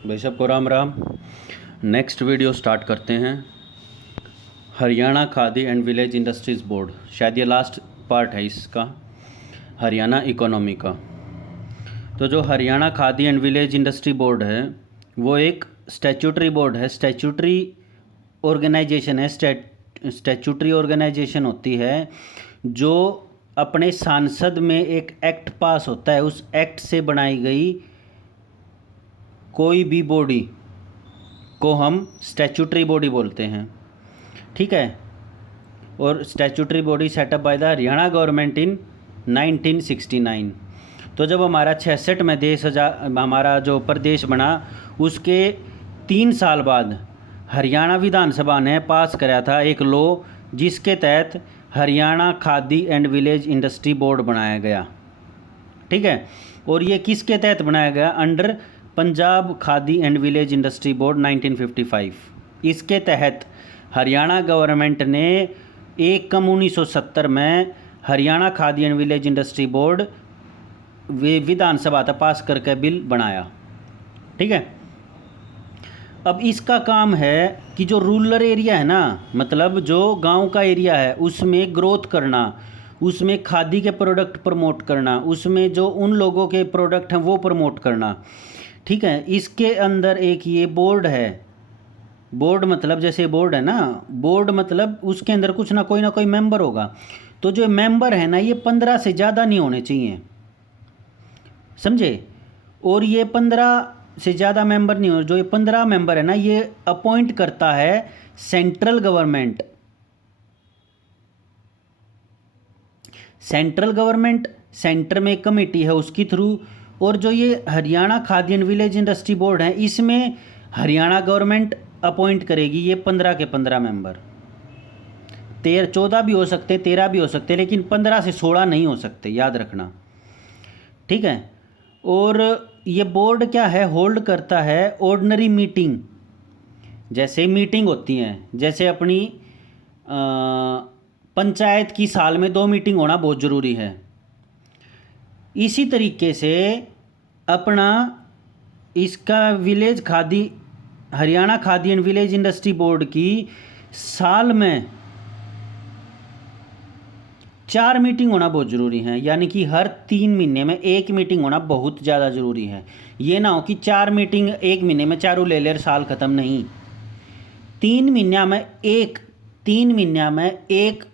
भाई सबको Ram Ram. Next video start करते हैं। Haryana Khadi and village industries board, शायद ये लास्ट पार्ट है इसका, हरियाणा इकोनॉमी का। तो जो Haryana Khadi and village industry board है वो एक स्टैट्यूटरी बोर्ड है, स्टैट्यूटरी ऑर्गेनाइजेशन है। स्टैट्यूटरी ऑर्गेनाइजेशन होती है जो अपने सांसद में एक एक्ट पास होता है, उस एक्ट से बनाई गई कोई भी बॉडी को हम स्टैट्यूटरी बॉडी बोलते हैं, ठीक है। और statutory body setup by the Haryana government in 1969। तो जब हमारा 66 में हमारा जो प्रदेश बना, उसके 3 साल बाद हरियाणा विधानसभा ने पास कराया था एक लॉ, जिसके तहत Haryana Khadi and village industry board बनाया गया, ठीक है। और ये किसके तहत बनाया गया? Under Punjab Khadi and village industry board 1955। इसके तहत हरियाणा गवर्नमेंट ने 1 में Haryana Khadi and village industry board विधानसभा तक पास करके बिल बनाया, ठीक है। अब इसका काम है कि जो रूरल एरिया है ना, मतलब जो गांव का एरिया है, उसमें ग्रोथ करना, उसमें खादी के प्रोडक्ट प्रमोट करना, उसमें जो उन लोगों के प्रोडक्ट हैं वो प्रमोट करना, ठीक है। इसके अंदर एक ये बोर्ड है। बोर्ड मतलब जैसे बोर्ड है ना, बोर्ड मतलब उसके अंदर कुछ ना कोई मेंबर होगा। तो जो मेंबर है ना, ये 15 से ज़्यादा नहीं होने चाहिए, समझे। और ये 15 से ज़्यादा मेंबर नहीं हो, जो ये 15 मेंबर है ना, ये अपॉइंट करता है central government. Central government, centre में एक कमेटी है उसकी थ्रू। और जो ये Haryana Khadi and village industry board है, इसमें हरियाणा गवर्नमेंट अपॉइंट करेगी ये 15 के 15 मेंबर। 14 भी हो सकते, 13 भी हो सकते, लेकिन 15 से 16 नहीं हो सकते, याद रखना, ठीक है। और ये बोर्ड क्या है, होल्ड करता है ऑर्डिनरी मीटिंग। जैसे मीटिंग होती हैं, जैसे अपनी पंचायत की साल में 2 मीटिंग होना बहुत ज़रूरी है, इसी तरीके से अपना इसका village khadi, Haryana Khadi and village industry board की साल में 4 मीटिंग होना बहुत ज़रूरी है। यानी कि हर 3 महीने में 1 मीटिंग होना बहुत ज़्यादा ज़रूरी है। ये ना हो कि 4 मीटिंग 1 महीने में चारों ले ले, साल ख़त्म नहीं। 3 महीना में एक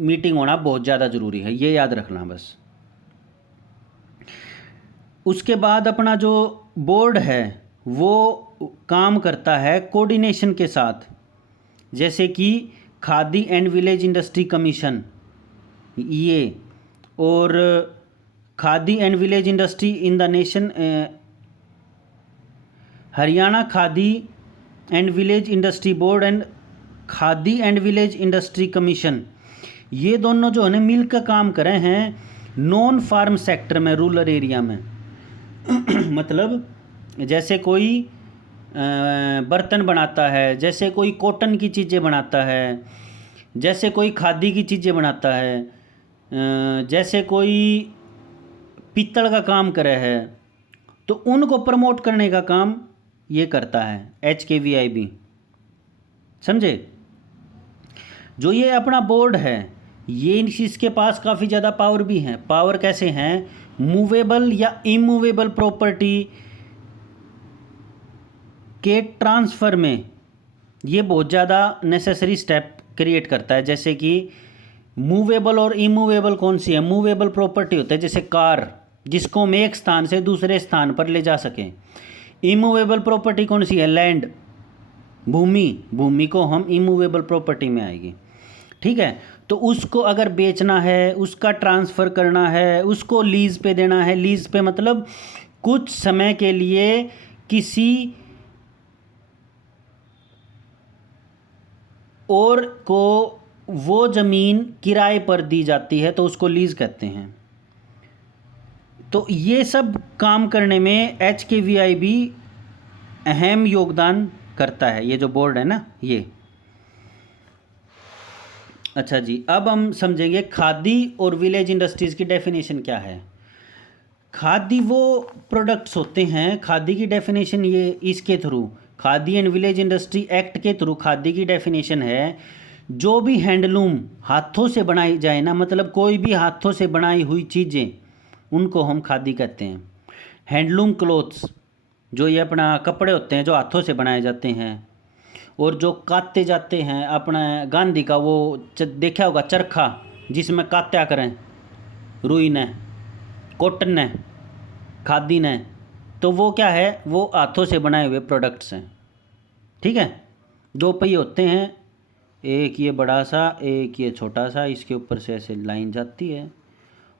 मीटिंग होना बहुत ज़्यादा ज़रूरी है, ये याद रखना बस। उसके बाद अपना जो बोर्ड है वो काम करता है कोऑर्डिनेशन के साथ, जैसे कि khadi and village industry commission ये, और khadi and village industry in the nation, Haryana Khadi and village industry board and khadi and village industry commission, ये दोनों जो है ना मिलकर काम कर रहे हैं नॉन फार्म सेक्टर में, रूरल एरिया में। मतलब जैसे कोई बर्तन बनाता है, जैसे कोई कॉटन की चीज़ें बनाता है, जैसे कोई खादी की चीज़ें बनाता है, जैसे कोई पीतल का काम करे है, तो उनको प्रमोट करने का काम ये करता है HKVIB, समझे। जो ये अपना बोर्ड है, ये इसके पास काफ़ी ज़्यादा पावर भी हैं। पावर कैसे हैं? मूवेबल या इमूवेबल प्रॉपर्टी के ट्रांसफ़र में ये बहुत ज़्यादा नेसेसरी स्टेप क्रिएट करता है। जैसे कि मूवेबल और इमूवेबल कौन सी है? मूवेबल प्रॉपर्टी होता है जैसे कार, जिसको हम एक स्थान से दूसरे स्थान पर ले जा सकें। इमूवेबल प्रॉपर्टी कौन सी है? लैंड, भूमि को हम इमूवेबल प्रॉपर्टी में आएगी, ठीक है। तो उसको अगर बेचना है, उसका ट्रांसफ़र करना है, उसको लीज़ पे देना है। लीज़ पे मतलब कुछ समय के लिए किसी और को वो ज़मीन किराए पर दी जाती है, तो उसको लीज़ कहते हैं। तो ये सब काम करने में HKVIB अहम योगदान करता है, ये जो बोर्ड है ना ये। अच्छा जी, अब हम समझेंगे खादी और विलेज इंडस्ट्रीज़ की डेफिनेशन क्या है। खादी वो प्रोडक्ट्स होते हैं, खादी की डेफिनेशन ये इसके through, khadi and village industry act के थ्रू खादी की डेफिनेशन है, जो भी हैंडलूम हाथों से बनाई जाए ना, मतलब कोई भी हाथों से बनाई हुई चीज़ें, उनको हम खादी कहते हैं। हैंडलूम क्लोथ्स, जो ये अपना कपड़े होते हैं जो हाथों से बनाए जाते हैं, और जो काते जाते हैं, अपना गांधी का वो देखा होगा चरखा जिसमें कात्या करें, रुई ने, कॉटन ने, खादी ने, तो वो क्या है, वो हाथों से बनाए हुए प्रोडक्ट्स हैं। ठीक है, दो पहिए होते हैं, एक ये बड़ा सा, एक ये छोटा सा, इसके ऊपर से ऐसे लाइन जाती है,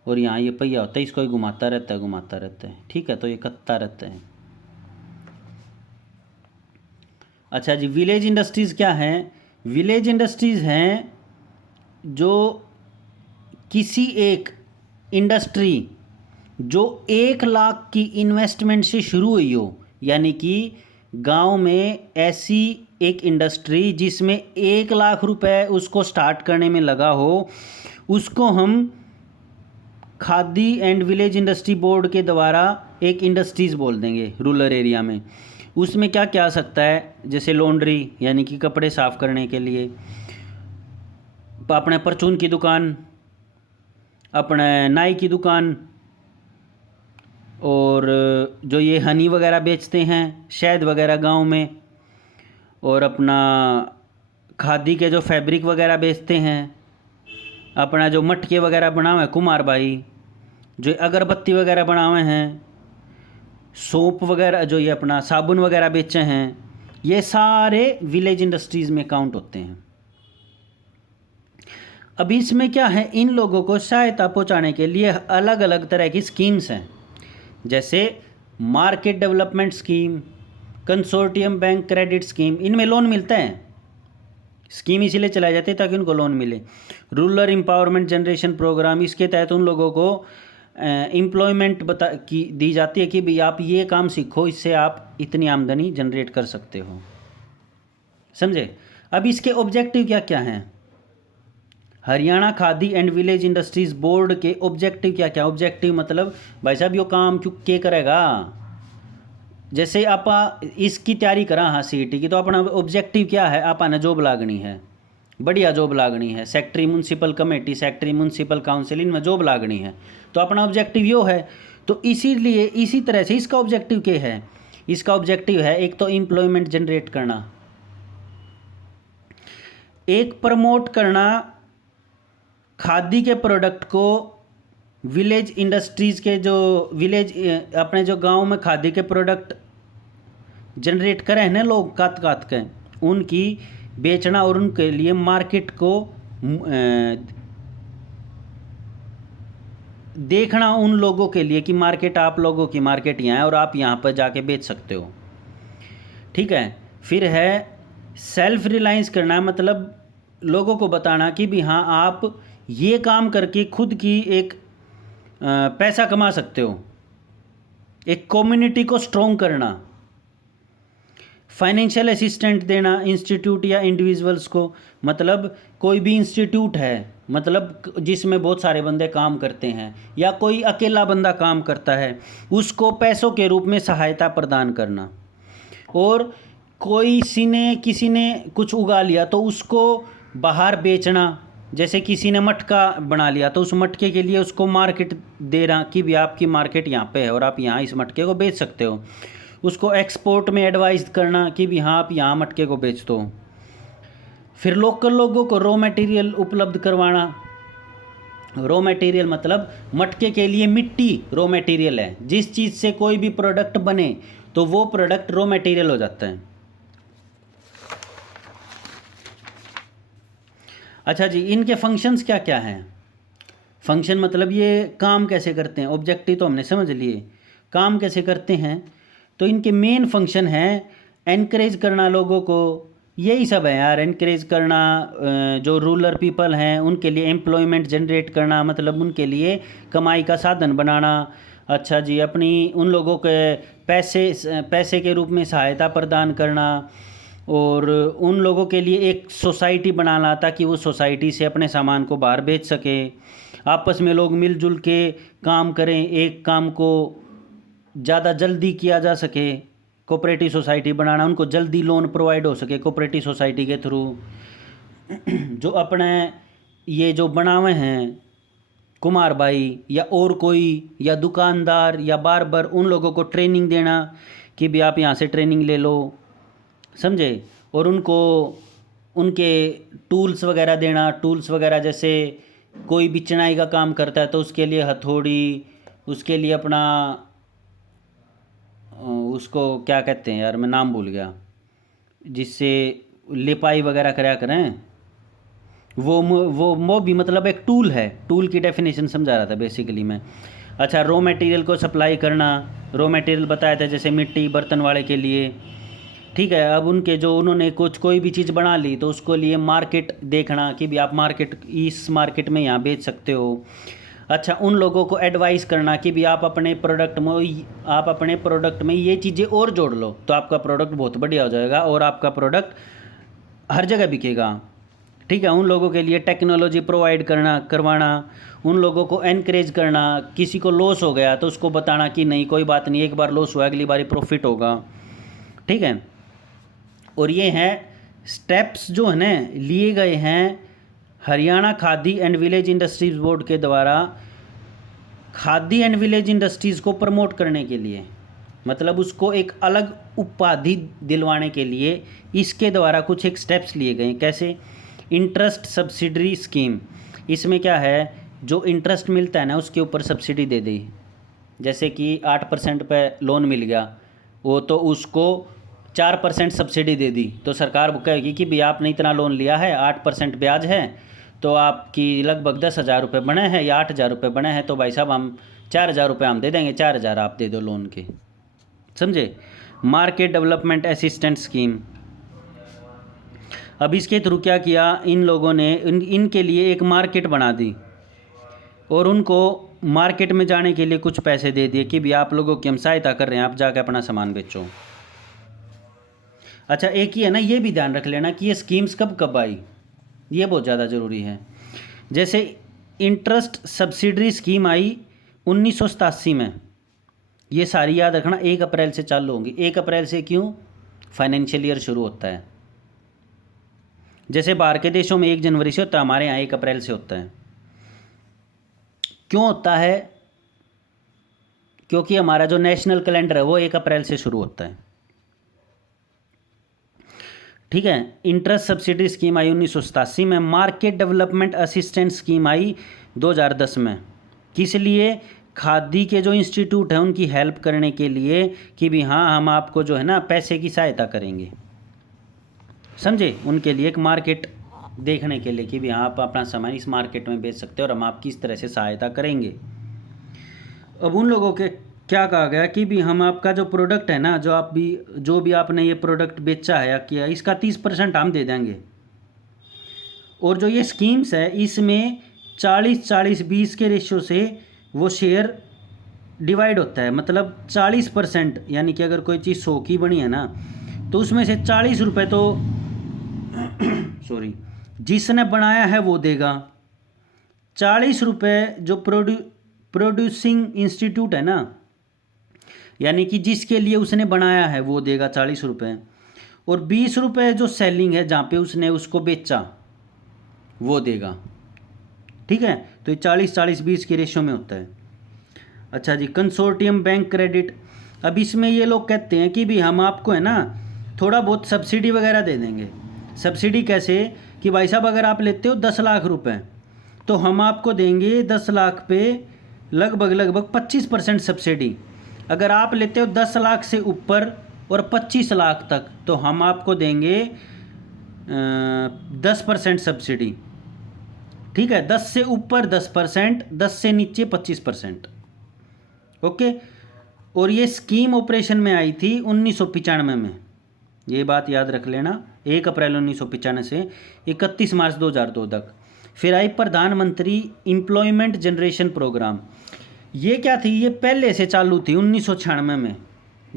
और यहाँ ये पहिया होता है, इसको ही घुमाता रहता है, घुमाता रहता है। ठीक है, तो ये कत्ता रहता है। अच्छा जी, विलेज इंडस्ट्रीज़ क्या हैं? विलेज इंडस्ट्रीज़ हैं जो किसी एक इंडस्ट्री जो 1 लाख की इन्वेस्टमेंट से शुरू हुई हो, यानी कि गांव में ऐसी एक इंडस्ट्री जिसमें 1 लाख रुपए उसको स्टार्ट करने में लगा हो, उसको हम khadi and village industry board के द्वारा एक इंडस्ट्रीज़ बोल देंगे रूरल एरिया में। उसमें क्या क्या आ सकता है, जैसे लॉन्ड्री यानी कि कपड़े साफ़ करने के लिए, अपने परचून की दुकान, अपने नाई की दुकान, और जो ये हनी वगैरह बेचते हैं, शहद वगैरह गांव में, और अपना खादी के जो फैब्रिक वगैरह बेचते हैं, अपना जो मटके वगैरह बनाए हैं कुमार भाई, जो अगरबत्ती वगैरह बनाए हैं, सोप वगैरह, जो ये अपना साबुन वगैरह बेचे हैं, ये सारे विलेज इंडस्ट्रीज़ में काउंट होते हैं। अब इसमें क्या है, इन लोगों को सहायता पहुंचाने के लिए अलग अलग तरह की स्कीम्स हैं, जैसे market development scheme, consortium bank credit scheme, इनमें लोन मिलता है। स्कीम इसीलिए चलाई जाती है ताकि उनको लोन मिले। रूरल एम्पावरमेंट जनरेशन प्रोग्राम, इसके तहत उन लोगों को एम्प्लॉयमेंट दी जाती है कि भाई आप ये काम सीखो, इससे आप इतनी आमदनी जनरेट कर सकते हो। समझे? अब इसके ऑब्जेक्टिव क्या क्या हैं? Haryana Khadi and village industries board के ऑब्जेक्टिव क्या क्या? ऑब्जेक्टिव मतलब भाई साहब यो काम क्यों के करेगा, जैसे आप इसकी तैयारी करा हाँ सीईटी की, तो अपना ऑब्जेक्टिव क्या है, आप आना जॉब लागनी है, बढ़िया जॉब लागनी है, secretary municipal committee, secretary municipal council, इनमें जॉब लागनी है, तो अपना ऑब्जेक्टिव यो है। तो इसीलिए इसी तरह से इसका ऑब्जेक्टिव क्या है? इसका ऑब्जेक्टिव है एक तो एम्प्लॉयमेंट जनरेट करना, एक प्रमोट करना खादी के प्रोडक्ट को, विलेज इंडस्ट्रीज़ के जो विलेज अपने जो गांव में खादी के प्रोडक्ट जनरेट करें हैं ना लोग कात कात के, उनकी बेचना और उनके लिए मार्केट को देखना उन लोगों के लिए कि मार्केट, आप लोगों की मार्केट यहाँ है और आप यहाँ पर जाके बेच सकते हो। ठीक है, फिर है सेल्फ रिलायंस करना, मतलब लोगों को बताना कि भी हाँ आप ये काम करके खुद की एक पैसा कमा सकते हो, एक कम्युनिटी को स्ट्रॉन्ग करना। फाइनेंशियल असिस्टेंट देना इंस्टीट्यूट या इंडिविजुअल्स को, मतलब कोई भी इंस्टीट्यूट है, मतलब जिसमें बहुत सारे बंदे काम करते हैं या कोई अकेला बंदा काम करता है, उसको पैसों के रूप में सहायता प्रदान करना। और किसी ने कुछ उगा लिया तो उसको बाहर बेचना, जैसे किसी ने मटका बना लिया तो उस मटके के लिए उसको मार्केट देना कि भी आपकी मार्केट यहाँ पे है और आप यहाँ इस मटके को बेच सकते हो। उसको एक्सपोर्ट में एडवाइस करना कि भी हाँ आप यहाँ मटके को बेच दो। फिर लोकल लोगों को रॉ मटेरियल उपलब्ध करवाना। रॉ मटेरियल मतलब मटके के लिए मिट्टी रॉ मटेरियल है, जिस चीज़ से कोई भी प्रोडक्ट बने तो वो प्रोडक्ट रॉ मटेरियल हो जाता है। अच्छा जी, इनके फंक्शंस क्या क्या हैं? फंक्शन मतलब ये काम कैसे करते हैं, ऑब्जेक्टिव तो हमने समझ लिए, काम कैसे करते हैं। तो इनके मेन फंक्शन है एनकरेज करना लोगों को, यही सब है यार, एनकरेज करना जो रूरल पीपल हैं उनके लिए एम्प्लॉयमेंट जनरेट करना, मतलब उनके लिए कमाई का साधन बनाना। अच्छा जी, अपनी उन लोगों के पैसे के रूप में सहायता प्रदान करना, और उन लोगों के लिए एक सोसाइटी बनाना ताकि वो सोसाइटी से अपने सामान को बाहर बेच सके, आपस में लोग मिलजुल के काम करें, एक काम को ज़्यादा जल्दी किया जा सके। कोऑपरेटिव सोसाइटी बनाना, उनको जल्दी लोन प्रोवाइड हो सके कोऑपरेटिव सोसाइटी के थ्रू। जो अपने ये जो बनावे हैं कुमार भाई या और कोई या दुकानदार या बार्बर, उन लोगों को ट्रेनिंग देना कि भी आप यहाँ से ट्रेनिंग ले लो, समझे। और उनको उनके टूल्स वगैरह देना, टूल्स वगैरह जैसे कोई भी चिनाई का काम करता है तो उसके लिए हथौड़ी, उसके लिए अपना उसको क्या कहते हैं यार, मैं नाम भूल गया, जिससे लिपाई वगैरह कराया करें, वो भी मतलब एक टूल है। टूल की डेफिनेशन समझा रहा था बेसिकली मैं। अच्छा, रॉ मटेरियल को सप्लाई करना, रॉ मटेरियल बताया था जैसे मिट्टी बर्तन वाले के लिए, ठीक है। अब उनके जो उन्होंने कोई भी चीज़ बना ली तो उसको लिए मार्केट देखना कि भी आप मार्केट, इस मार्केट में यहाँ बेच सकते हो। अच्छा, उन लोगों को एडवाइस करना कि भी आप अपने प्रोडक्ट में ये चीज़ें और जोड़ लो तो आपका प्रोडक्ट बहुत बढ़िया हो जाएगा और आपका प्रोडक्ट हर जगह बिकेगा, ठीक है। उन लोगों के लिए टेक्नोलॉजी प्रोवाइड करवाना, उन लोगों को एनकरेज करना। किसी को लॉस हो गया तो उसको बताना कि नहीं कोई बात नहीं, एक बार लॉस हुआ अगली बारी प्रॉफिट होगा, ठीक है। और ये हैं स्टेप्स जो है ना लिए गए हैं Haryana Khadi and village industries board के द्वारा खादी एंड विलेज इंडस्ट्रीज़ को प्रमोट करने के लिए, मतलब उसको एक अलग उपाधि दिलवाने के लिए इसके द्वारा कुछ एक स्टेप्स लिए गए। कैसे? Interest subsidiary scheme. इसमें क्या है, जो इंटरेस्ट मिलता है ना उसके ऊपर सब्सिडी दे दी। जैसे कि 8% पे लोन मिल गया, वो तो उसको 4% सब्सिडी दे दी, तो सरकार वो कहेगी कि भाई आपने इतना लोन लिया है, 8% ब्याज है, तो आपकी लगभग 10,000 रुपये बने हैं या 8,000 रुपये बने हैं, तो भाई साहब हम 4,000 रुपये हम दे देंगे, 4,000 आप दे दो लोन के, समझे। Market development assistant scheme. अब इसके थ्रू क्या किया इन लोगों ने, इनके लिए एक मार्केट बना दी और उनको मार्केट में जाने के लिए कुछ पैसे दे दिए कि भी आप लोगों की हम सहायता कर रहे हैं, आप जाकर अपना सामान बेचो। अच्छा, एक ही है ना, ये भी ध्यान रख लेना कि ये स्कीम्स कब कब आई, ये बहुत ज़्यादा ज़रूरी है। जैसे इंटरेस्ट सब्सिडरी स्कीम आई 1987 में, ये सारी याद रखना 1 अप्रैल से चालू होंगी। 1 अप्रैल से क्यों? फाइनेंशियल ईयर शुरू होता है। जैसे बाहर के देशों में 1 जनवरी से होता है, हमारे यहाँ 1 अप्रैल से होता है। क्यों होता है? क्योंकि हमारा जो नेशनल कैलेंडर है वो 1 अप्रैल से शुरू होता है, ठीक है। इंटरेस्ट सब्सिडी स्कीम आई 1987 में। मार्केट डेवलपमेंट असिस्टेंट स्कीम आई 2010 में। किस लिए? खादी के जो इंस्टीट्यूट हैं उनकी हेल्प करने के लिए कि भी हाँ हम आपको जो है ना पैसे की सहायता करेंगे, समझे। उनके लिए एक मार्केट देखने के लिए कि भी हाँ आप अपना सामान इस मार्केट में बेच सकते हो और हम आपकी इस तरह से सहायता करेंगे। अब उन लोगों के क्या कहा गया कि भी हम आपका जो प्रोडक्ट है ना, जो भी आपने ये प्रोडक्ट बेचा है या किया, इसका 30% हम दे देंगे। और जो ये स्कीम्स है इसमें 40-40-20 के रेशियो से वो शेयर डिवाइड होता है। मतलब 40%, यानी कि अगर कोई चीज़ 100 की बनी है ना तो उसमें से 40 रुपये तो सॉरी जिसने बनाया है वो देगा, 40 रुपये जो प्रोड्यूसिंग इंस्टीट्यूट है ना, यानी कि जिसके लिए उसने बनाया है वो देगा 40 रुपये, और 20 रुपये जो सेलिंग है जहाँ पे उसने उसको बेचा वो देगा, ठीक है। तो ये 40-40-20 के रेशियो में होता है। अच्छा जी, कंसोर्टियम बैंक क्रेडिट। अब इसमें ये लोग कहते हैं कि भी हम आपको है ना थोड़ा बहुत सब्सिडी वगैरह दे देंगे। सब्सिडी कैसे? कि भाई साहब अगर आप लेते हो 10 लाख रुपए तो हम आपको देंगे 10 लाख पे लगभग 25% सब्सिडी। अगर आप लेते हो 10 लाख से ऊपर और 25 लाख तक तो हम आपको देंगे 10% सब्सिडी, ठीक है। 10 से ऊपर 10%, 10 से नीचे 25%, ओके। और ये स्कीम ऑपरेशन में आई थी 1995 में, ये बात याद रख लेना। 1 अप्रैल 1995 से 31 मार्च 2002 तक। फिर आई प्रधानमंत्री एम्प्लॉयमेंट जनरेशन प्रोग्राम। ये क्या थी? ये पहले से चालू थी 1996 में।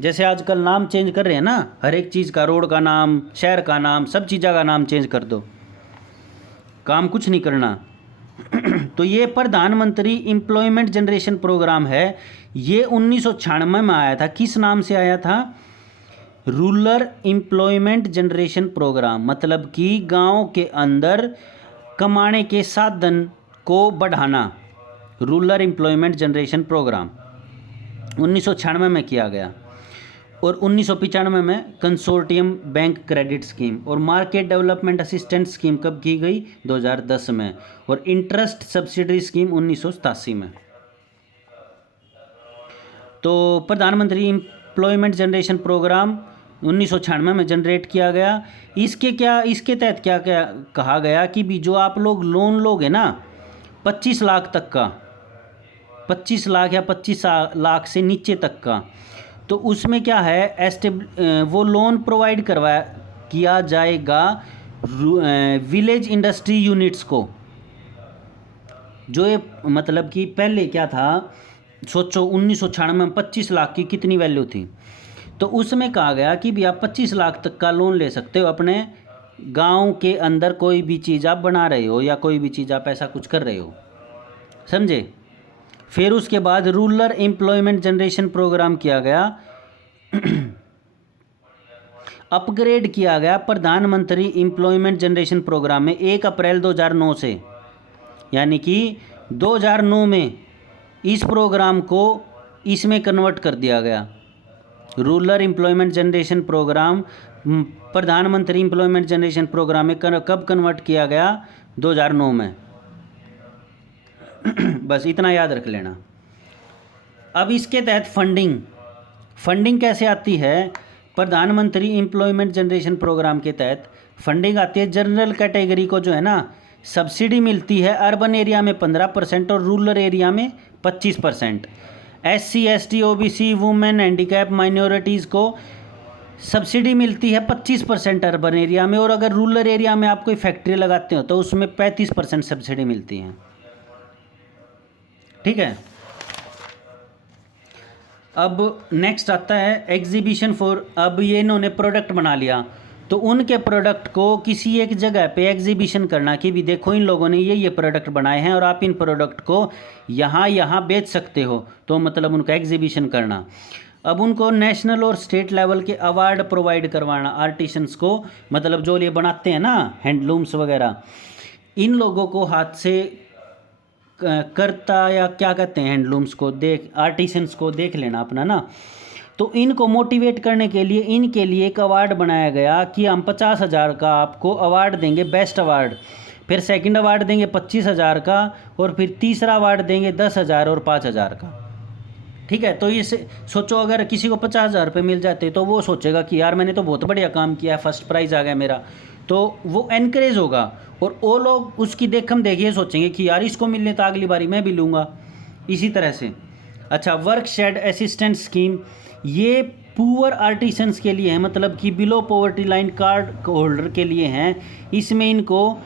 जैसे आजकल नाम चेंज कर रहे हैं ना, हर एक चीज़ का, रोड का नाम, शहर का नाम, सब चीज़ों का नाम चेंज कर दो, काम कुछ नहीं करना। तो ये प्रधानमंत्री एम्प्लॉयमेंट जनरेशन प्रोग्राम है, ये 1996 में आया था। किस नाम से आया था? रूरल एम्प्लॉयमेंट जनरेशन प्रोग्राम, मतलब कि गांव के अंदर कमाने के साधन को बढ़ाना। रूरल एम्प्लॉयमेंट जनरेशन प्रोग्राम 1996 में किया गया। और 1995 में कंसोर्टियम बैंक क्रेडिट स्कीम और मार्केट डेवलपमेंट असिस्टेंट स्कीम कब की गई? 2010 में। और इंटरेस्ट सब्सिडी स्कीम 1987 में। तो प्रधानमंत्री एम्प्लॉयमेंट जनरेशन प्रोग्राम 1996 में जनरेट किया गया। इसके तहत क्या क्या कहा गया कि भी जो आप लोग लोन लोगे ना 25 लाख तक का, 25 लाख या 25 लाख से नीचे तक का, तो उसमें क्या है, वो लोन प्रोवाइड किया जाएगा विलेज इंडस्ट्री यूनिट्स को। जो ये मतलब कि पहले क्या था, सोचो 1996 में 25 लाख की कितनी वैल्यू थी, तो उसमें कहा गया कि भी आप 25 लाख तक का लोन ले सकते हो अपने गांव के अंदर, कोई भी चीज़ आप बना रहे हो या कोई भी चीज़ आप ऐसा कुछ कर रहे हो, समझे। फिर उसके बाद रूरल एम्प्लॉयमेंट जनरेशन प्रोग्राम किया गया, अपग्रेड किया गया प्रधानमंत्री एम्प्लॉयमेंट जनरेशन प्रोग्राम में 1 अप्रैल 2009 से, यानी कि 2009 में इस प्रोग्राम को इसमें कन्वर्ट कर दिया गया। रूरल एम्प्लॉयमेंट जनरेशन प्रोग्राम प्रधानमंत्री एम्प्लॉयमेंट जनरेशन प्रोग्राम में कब कन्वर्ट किया गया? 2009 में। बस इतना याद रख लेना। अब इसके तहत फंडिंग कैसे आती है? प्रधानमंत्री एम्प्लॉयमेंट जनरेशन प्रोग्राम के तहत फंडिंग आती है जनरल कैटेगरी को, जो है ना सब्सिडी मिलती है अर्बन एरिया में 15% और रूरल एरिया में 25%। SC ST OBC women handicap minorities को सब्सिडी मिलती है 25% अर्बन एरिया में, और अगर रूरल एरिया में आप कोई फैक्ट्री लगाते हो तो उसमें 35% सब्सिडी मिलती है। ठीक है। अब नेक्स्ट आता है एग्जीबिशन फॉर, अब ये इन्होंने प्रोडक्ट बना लिया तो उनके प्रोडक्ट को किसी एक जगह पे एग्जीबिशन करना कि भी देखो इन लोगों ने ये प्रोडक्ट बनाए हैं और आप इन प्रोडक्ट को यहाँ बेच सकते हो, तो मतलब उनका एग्जीबिशन करना। अब उनको नेशनल और स्टेट लेवल के अवार्ड प्रोवाइड करवाना आर्टिसंस को, मतलब जो ये बनाते हैं ना हैंडलूम्स वगैरह, इन लोगों को हाथ से करता या क्या कहते हैं हैंडलूम्स को, आर्टिसंस को देख लेना अपना ना, तो इनको मोटिवेट करने के लिए इनके लिए एक अवार्ड बनाया गया कि हम 50,000 का आपको अवार्ड देंगे, बेस्ट अवार्ड, फिर सेकंड अवार्ड देंगे 25,000 का, और फिर तीसरा अवार्ड देंगे 10,000 और 5,000 का। ठीक है। तो ये सोचो अगर किसी को 50,000 रुपये मिल जाते तो वो सोचेगा कि यार मैंने तो बहुत बढ़िया काम किया है, फर्स्ट प्राइज़ आ गया मेरा, तो वो एनकरेज होगा और वो लोग उसकी देखम देखिए सोचेंगे कि यार इसको मिलने तो अगली बारी मैं भी लूँगा। इसी तरह से अच्छा, वर्क शेड असिस्टेंट स्कीम, ये पुअर आर्टिसंस के लिए है, मतलब कि below poverty line card holder के लिए हैं। इसमें इनको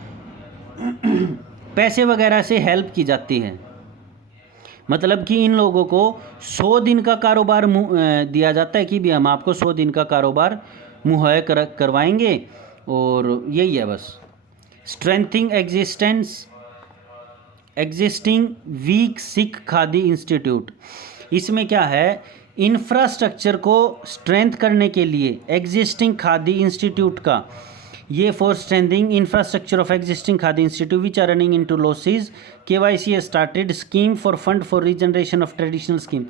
पैसे वगैरह से हेल्प की जाती है, मतलब कि इन लोगों को 100 दिन का कारोबार दिया जाता है कि भी हम आपको 100 दिन का कारोबार मुहैया करवाएंगे, और यही है बस। Strengthening existing weak sick khadi institute, इसमें क्या है, इंफ्रास्ट्रक्चर को स्ट्रेंथ करने के लिए एग्जिस्टिंग खादी इंस्टीट्यूट का, ये for strengthening infrastructure of existing khadi institute which are running into losses, KYC started scheme for fund for regeneration of traditional scheme.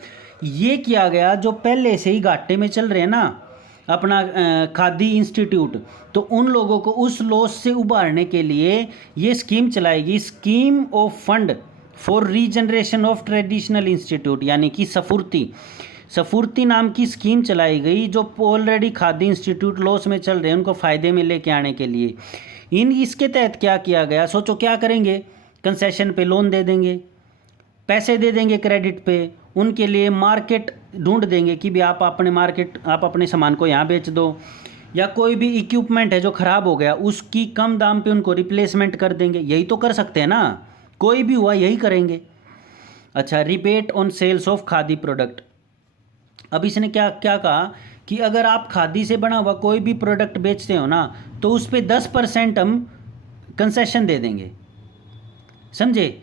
ये किया गया जो पहले से ही घाटे में चल रहे हैं ना अपना खादी इंस्टीट्यूट, तो उन लोगों को उस लॉस से उबारने के लिए ये स्कीम चलाएगी, scheme of fund for regeneration of traditional institute, यानी कि सफूर्ती नाम की स्कीम चलाई गई जो ऑलरेडी खादी इंस्टीट्यूट लॉस में चल रहे हैं उनको फ़ायदे में लेके आने के लिए। इसके तहत क्या किया गया, सोचो क्या करेंगे, कंसेशन पे लोन दे देंगे, पैसे दे देंगे क्रेडिट पे, उनके लिए मार्केट ढूंढ देंगे कि भी आप अपने सामान को यहाँ बेच दो, या कोई भी इक्विपमेंट है जो ख़राब हो गया उसकी कम दाम पे उनको रिप्लेसमेंट कर देंगे। यही तो कर सकते हैं ना, कोई भी हुआ यही करेंगे। अच्छा, rebate on sales of khadi product, अब इसने क्या क्या कहा कि अगर आप खादी से बना हुआ कोई भी प्रोडक्ट बेचते हो ना, तो उस पे 10% हम कंसेशन दे देंगे, समझे।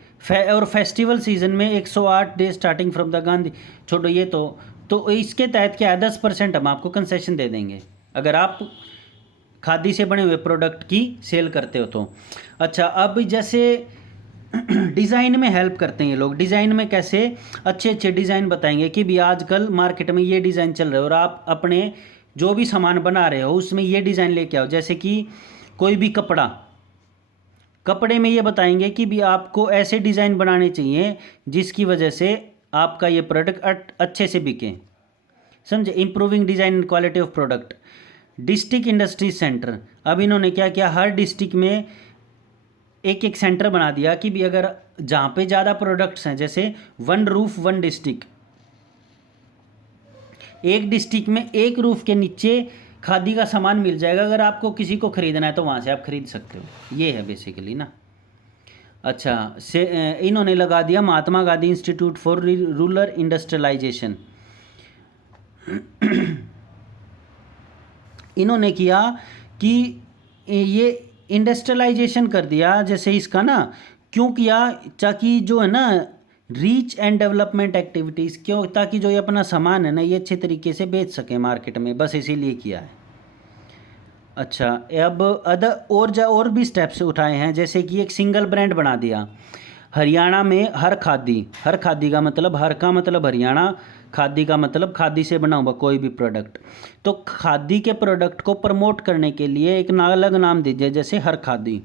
और फेस्टिवल सीजन में 108 day starting from the Gandhi, छोड़ो ये तो इसके तहत क्या है, 10% हम आपको कंसेशन दे देंगे अगर आप खादी से बने हुए प्रोडक्ट की सेल करते हो तो। अच्छा, अब जैसे डिज़ाइन में हेल्प करते हैं ये लोग। डिज़ाइन में कैसे, अच्छे अच्छे डिज़ाइन बताएंगे कि भी आजकल मार्केट में ये डिज़ाइन चल रहा है और आप अपने जो भी सामान बना रहे हो उसमें ये डिज़ाइन लेके आओ। जैसे कि कोई भी कपड़े में ये बताएंगे कि भी आपको ऐसे डिज़ाइन बनाने चाहिए जिसकी वजह से आपका ये प्रोडक्ट अच्छे से बिके, समझे। Improving design and quality of product. District industries centre, अब इन्होंने क्या किया, हर डिस्ट्रिक्ट में एक एक सेंटर बना दिया कि भी अगर जहाँ पे ज़्यादा प्रोडक्ट्स हैं, जैसे वन रूफ वन डिस्ट्रिक्ट, एक डिस्ट्रिक्ट में एक रूफ के नीचे खादी का सामान मिल जाएगा, अगर आपको किसी को ख़रीदना है तो वहाँ से आप खरीद सकते हो। ये है बेसिकली ना। अच्छा, से इन्होंने लगा दिया Mahatma Gandhi institute for rural industrialisation. इन्होंने किया कि ये इंडस्ट्रियलाइजेशन कर दिया, जैसे इसका ना, क्यों किया, ताकि जो है ना रीच एंड डेवलपमेंट एक्टिविटीज़, क्यों, ताकि जो ये अपना सामान है ना ये अच्छे तरीके से बेच सकें मार्केट में, बस इसीलिए किया है। अच्छा, अब और भी स्टेप्स उठाए हैं, जैसे कि एक सिंगल ब्रांड बना दिया हरियाणा में। हर खादी का मतलब, हर का मतलब हरियाणा, खादी का मतलब खादी से बना हुआ कोई भी प्रोडक्ट। तो खादी के प्रोडक्ट को प्रमोट करने के लिए एक अलग नाम दीजिए, जैसे हर खादी,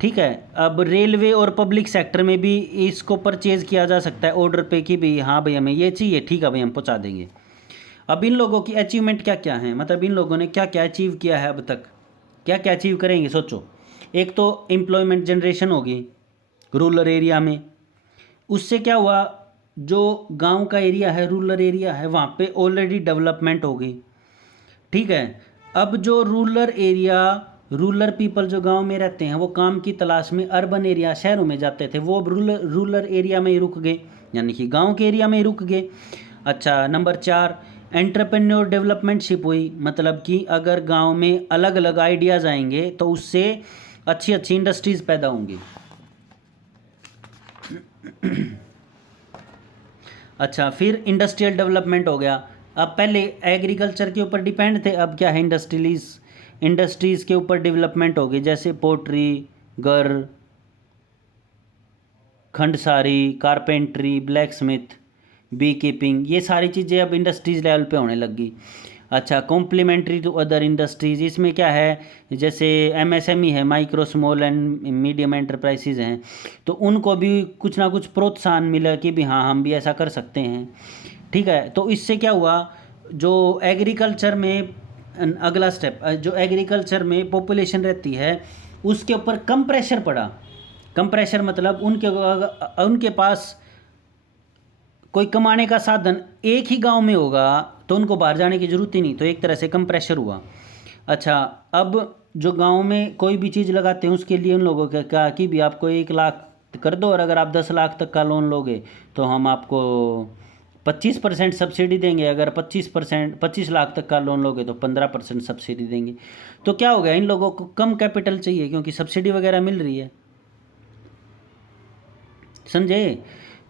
ठीक है। अब रेलवे और पब्लिक सेक्टर में भी इसको परचेज़ किया जा सकता है ऑर्डर पे कि भाई हाँ भाई हमें ये चाहिए, ठीक है भाई हम पहुँचा देंगे। अब इन लोगों की अचीवमेंट क्या क्या है, मतलब इन लोगों ने क्या क्या अचीव किया है अब तक, क्या क्या अचीव करेंगे सोचो। एक तो एम्प्लॉयमेंट जनरेशन होगी रूरल एरिया में, उससे क्या हुआ, जो गांव का एरिया है, रूरल एरिया है, वहाँ पे ऑलरेडी डेवलपमेंट हो गई, ठीक है। अब जो रूरल पीपल जो गांव में रहते हैं वो काम की तलाश में अर्बन एरिया, शहरों में जाते थे, वो रूरल एरिया में ही रुक गए, यानी कि गांव के एरिया में ही रुक गए। अच्छा, नंबर 4, एंटरप्रेन्योर डेवलपमेंटशिप हुई, मतलब कि अगर गांव में अलग अलग आइडियाज़ आएंगे तो उससे अच्छी अच्छी इंडस्ट्रीज़ पैदा होंगी। अच्छा, फिर इंडस्ट्रियल डेवलपमेंट हो गया। अब पहले एग्रीकल्चर के ऊपर डिपेंड थे, अब क्या है, इंडस्ट्रीज़ के ऊपर डेवलपमेंट हो गई, जैसे पोट्री, गर, खंडसारी, carpentry, blacksmith, beekeeping, ये सारी चीज़ें अब इंडस्ट्रीज़ लेवल पे होने लगी। अच्छा, कॉम्प्लीमेंट्री टू अदर इंडस्ट्रीज़, इसमें क्या है, जैसे एमएसएमई है, micro small and medium enterprises हैं, तो उनको भी कुछ ना कुछ प्रोत्साहन मिला कि भी हाँ हम भी ऐसा कर सकते हैं, ठीक है। तो इससे क्या हुआ, जो एग्रीकल्चर में अगला स्टेप, जो एग्रीकल्चर में पॉपुलेशन रहती है उसके ऊपर कम प्रेशर पड़ा। कम प्रेशर मतलब उनके पास कोई कमाने का साधन एक ही गांव में होगा तो उनको बाहर जाने की ज़रूरत ही नहीं, तो एक तरह से कम प्रेशर हुआ। अच्छा, अब जो गांव में कोई भी चीज़ लगाते हैं उसके लिए उन लोगों का कहा कि भी आपको 1 लाख कर दो और अगर आप 10 लाख तक का लोन लोगे तो हम आपको 25% सब्सिडी देंगे, अगर 25 लाख तक का लोन लोगे तो 15% सब्सिडी देंगे। तो क्या हो गया, इन लोगों को कम कैपिटल चाहिए क्योंकि सब्सिडी वगैरह मिल रही है, समझे।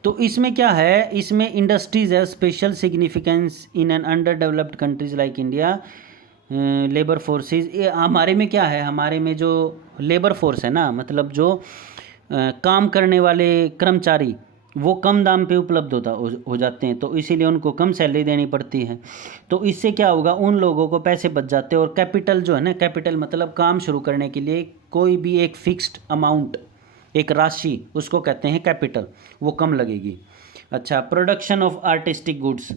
तो इसमें क्या है, इसमें इंडस्ट्रीज है special significance in an under developed countries like India. Labour forces, ये हमारे में क्या है, हमारे में जो लेबर फोर्स है ना, मतलब जो काम करने वाले कर्मचारी वो कम दाम पे उपलब्ध हो जाते हैं, तो इसीलिए उनको कम सैलरी देनी पड़ती है। तो इससे क्या होगा, उन लोगों को पैसे बच जाते हैं और कैपिटल जो है ना, कैपिटल मतलब काम शुरू करने के लिए कोई भी एक फिक्स्ड अमाउंट, एक राशि, उसको कहते हैं कैपिटल, वो कम लगेगी। अच्छा, प्रोडक्शन ऑफ आर्टिस्टिक गुड्स,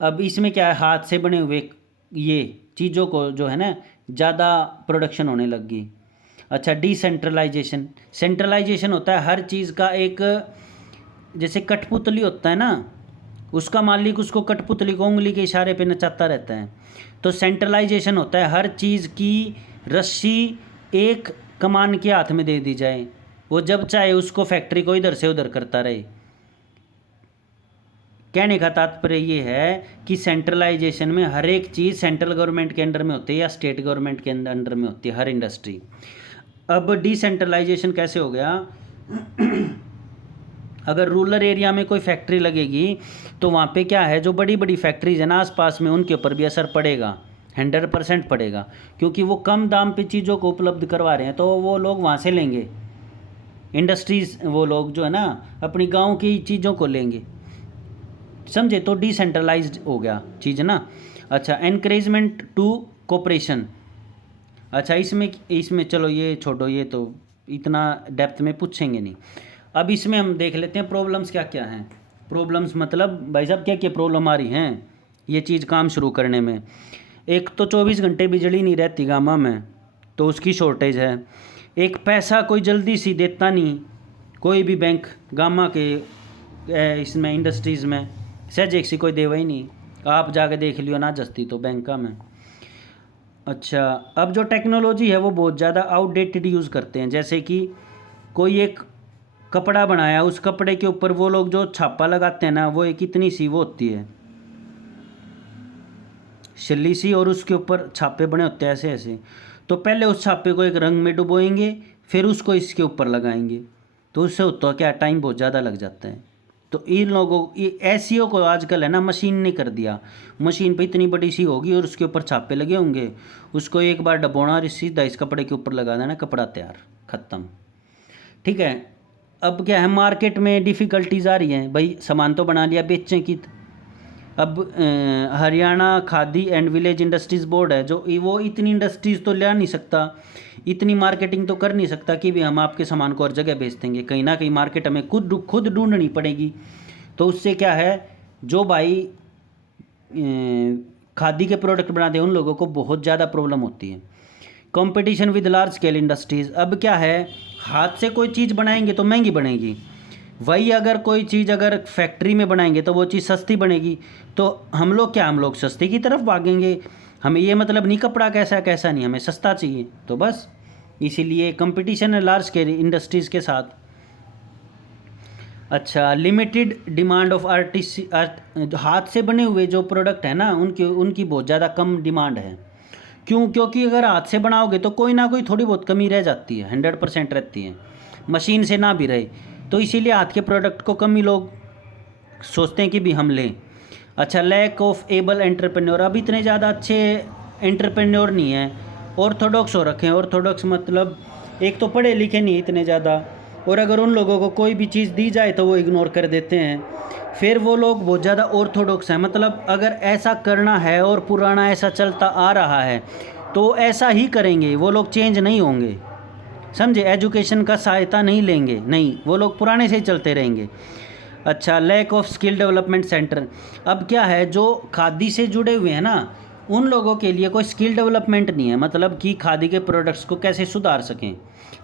अब इसमें क्या है, हाथ से बने हुए ये चीज़ों को जो है ना ज़्यादा प्रोडक्शन होने लग गई। अच्छा, डिसेंट्रलाइजेशन, सेंट्रलाइजेशन होता है हर चीज़ का एक, जैसे कठपुतली होता है ना, उसका मालिक उसको कठपुतली को उंगली के इशारे पे नचाता रहता है, तो सेंट्रलाइजेशन होता है हर चीज़ की रस्सी एक कमान के हाथ में दे दी जाए, वो जब चाहे उसको फैक्ट्री को इधर से उधर करता रहे। कहने का तात्पर्य ये है कि सेंट्रलाइजेशन में हर एक चीज़ सेंट्रल गवर्नमेंट के अंडर में होती है या स्टेट गवर्नमेंट के अंडर में होती है, हर इंडस्ट्री। अब डिसेंट्रलाइजेशन कैसे हो गया? अगर रूरल एरिया में कोई फैक्ट्री लगेगी तो वहाँ पे क्या है, जो बड़ी बड़ी फैक्ट्रीज है ना आसपास में, उनके ऊपर भी असर पड़ेगा, 100% पड़ेगा, क्योंकि वो कम दाम पे चीज़ों को उपलब्ध करवा रहे हैं, तो वो लोग वहाँ से लेंगे, इंडस्ट्रीज वो लोग जो है ना अपनी गांव की चीज़ों को लेंगे, समझे? तो डिसेंट्रलाइज्ड हो गया चीज़ ना। अच्छा, एनकरेजमेंट टू कोऑपरेशन। अच्छा, इसमें चलो ये छोड़ो, ये तो इतना डेप्थ में पूछेंगे नहीं। अब इसमें हम देख लेते हैं प्रॉब्लम्स क्या क्या हैं। प्रॉब्लम्स मतलब भाई साहब क्या क्या प्रॉब्लम आ रही हैं ये चीज़ काम शुरू करने में। एक तो 24 घंटे बिजली नहीं रहती गामा में, तो उसकी शॉर्टेज है। एक पैसा कोई जल्दी सी देता नहीं, कोई भी बैंक गामा के इसमें इंडस्ट्रीज़ में सहज एक सी कोई देवा ही नहीं, आप जाके देख लियो ना जस्ती तो बैंका में। अच्छा, अब जो टेक्नोलॉजी है वो बहुत ज़्यादा आउटडेटेड यूज़ करते हैं, जैसे कि कोई एक कपड़ा बनाया, उस कपड़े के ऊपर वो लोग जो छापा लगाते हैं ना, वो एक इतनी सी वो होती है छिल्ली सी, और उसके ऊपर छापे बने होते हैं ऐसे ऐसे। तो पहले उस छापे को एक रंग में डुबोएंगे, फिर उसको इसके ऊपर लगाएंगे, तो उससे होता क्या, टाइम बहुत ज़्यादा लग जाता है। तो इन लोगों एसीओ को आजकल है ना मशीन ने कर दिया, मशीन पे इतनी बड़ी सी होगी और उसके ऊपर छापे लगे होंगे, उसको एक बार डबोना और सीधा इस कपड़े के ऊपर लगा देना, कपड़ा तैयार, ख़त्म। ठीक है। अब क्या है, मार्केट में डिफ़िकल्टीज आ रही हैं भाई, सामान तो बना लिया, बेचें की। अब Haryana Khadi and village industries board है जो, वो इतनी इंडस्ट्रीज़ तो ला नहीं सकता, इतनी मार्केटिंग तो कर नहीं सकता कि भी हम आपके सामान को हर जगह बेच देंगे, कहीं ना कहीं मार्केट हमें खुद ढूंढनी पड़ेगी। तो उससे क्या है, जो भाई खादी के प्रोडक्ट बनाते हैं उन लोगों को बहुत ज़्यादा प्रॉब्लम होती है। Competition with large scale industries. अब क्या है, हाथ से कोई चीज़ बनाएंगे तो महंगी बनेगी, वही अगर कोई चीज़ अगर फैक्ट्री में बनाएंगे तो वो चीज़ सस्ती बनेगी। तो हम लोग सस्ती की तरफ भागेंगे। हमें ये मतलब नहीं कपड़ा कैसा कैसा नहीं, हमें सस्ता चाहिए, तो बस इसीलिए कंपटीशन है लार्ज स्केल इंडस्ट्रीज़ के साथ। अच्छा, लिमिटेड डिमांड ऑफ हाथ से बने हुए जो प्रोडक्ट है ना, उनकी बहुत ज़्यादा कम डिमांड है। क्यों? क्योंकि अगर हाथ से बनाओगे तो कोई ना कोई थोड़ी बहुत कमी रह जाती है, 100% रहती है, मशीन से ना भी रहे, तो इसीलिए हाथ के प्रोडक्ट को कम ही लोग सोचते हैं कि भी हम लें। अच्छा, लैक ऑफ एबल एंटरप्रेन्योर। अब इतने ज़्यादा अच्छे एंटरप्रेन्योर नहीं हैं, ऑर्थोडॉक्स हो रखे हैं। ऑर्थोडॉक्स मतलब एक तो पढ़े लिखे नहीं इतने ज़्यादा, और अगर उन लोगों को कोई भी चीज़ दी जाए तो वो इग्नोर कर देते हैं। फिर वो लोग बहुत ज़्यादा ऑर्थोडॉक्स हैं, मतलब अगर ऐसा करना है और पुराना ऐसा चलता आ रहा है तो ऐसा ही करेंगे, वो लोग चेंज नहीं होंगे, समझे? एजुकेशन का सहायता नहीं लेंगे, नहीं, वो लोग पुराने से ही चलते रहेंगे। अच्छा, lack of skill development centre. अब क्या है, जो खादी से जुड़े हुए हैं ना, उन लोगों के लिए कोई स्किल डेवलपमेंट नहीं है, मतलब कि खादी के प्रोडक्ट्स को कैसे सुधार सकें।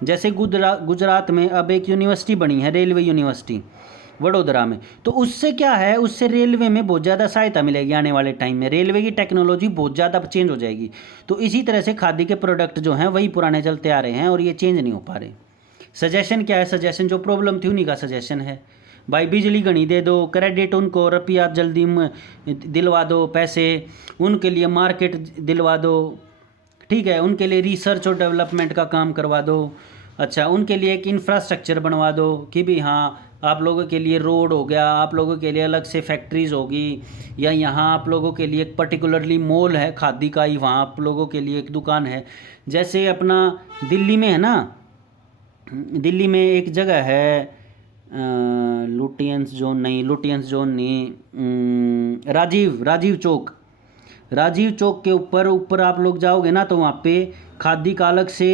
जैसे गुजरात में अब एक यूनिवर्सिटी बनी है, रेलवे यूनिवर्सिटी वडोदरा में, तो उससे क्या है, उससे रेलवे में बहुत ज़्यादा सहायता मिलेगी आने वाले टाइम में, रेलवे की टेक्नोलॉजी बहुत ज़्यादा चेंज हो जाएगी। तो इसी तरह से खादी के प्रोडक्ट जो हैं वही पुराने चलते आ रहे हैं और ये चेंज नहीं हो पा रहे। सजेशन क्या है, सजेशन जो प्रॉब्लम थी उन्हीं का सजेशन है भाई, बिजली घनी दे दो, क्रेडिट उनको रुपया जल्दी दिलवा दो, पैसे उनके लिए मार्केट दिलवा दो, ठीक है, उनके लिए रिसर्च और डेवलपमेंट का काम करवा दो। अच्छा, उनके लिए एक इंफ्रास्ट्रक्चर बनवा दो कि भी हाँ, आप लोगों के लिए रोड हो गया, आप लोगों के लिए अलग से फैक्ट्रीज़ होगी, या यहाँ आप लोगों के लिए एक पर्टिकुलरली मॉल है खादी का ही, वहाँ आप लोगों के लिए एक दुकान है। जैसे अपना दिल्ली में है ना, दिल्ली में एक जगह है लुटियंस जोन नहीं, राजीव चौक के ऊपर आप लोग जाओगे ना तो वहाँ पे खादी का अलग से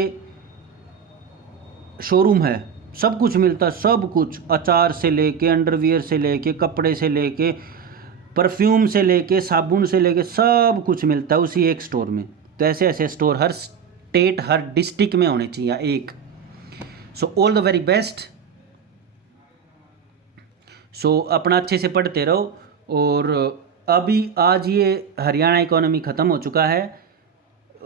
शोरूम है, सब कुछ मिलता है, सब कुछ, अचार से लेके अंडरवियर से लेके कपड़े से लेके परफ्यूम से लेके साबुन से लेके सब कुछ मिलता है उसी एक स्टोर में। तो ऐसे ऐसे स्टोर हर स्टेट हर डिस्ट्रिक्ट में होने चाहिए एक। So all the very best. So अपना अच्छे से पढ़ते रहो। और अभी आज ये हरियाणा इकोनॉमी ख़त्म हो चुका है,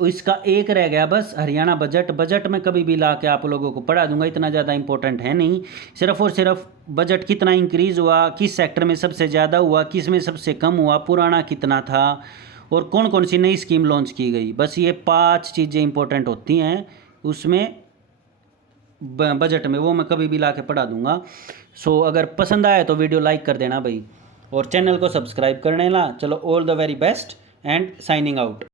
इसका एक रह गया बस, हरियाणा बजट। बजट में कभी भी ला के आप लोगों को पढ़ा दूंगा, इतना ज़्यादा इंपॉर्टेंट है नहीं। सिर्फ और सिर्फ बजट कितना इंक्रीज़ हुआ, किस सेक्टर में सबसे ज़्यादा हुआ, किस में सबसे कम हुआ, पुराना कितना था, और कौन कौन सी नई स्कीम लॉन्च की गई, बस ये 5 चीज़ें इंपॉर्टेंट होती हैं उसमें बजट में। वो मैं कभी भी ला के पढ़ा दूंगा। सो अगर पसंद आए तो वीडियो लाइक कर देना भाई, और चैनल को सब्सक्राइब कर लेना। चलो, all the very best and signing out.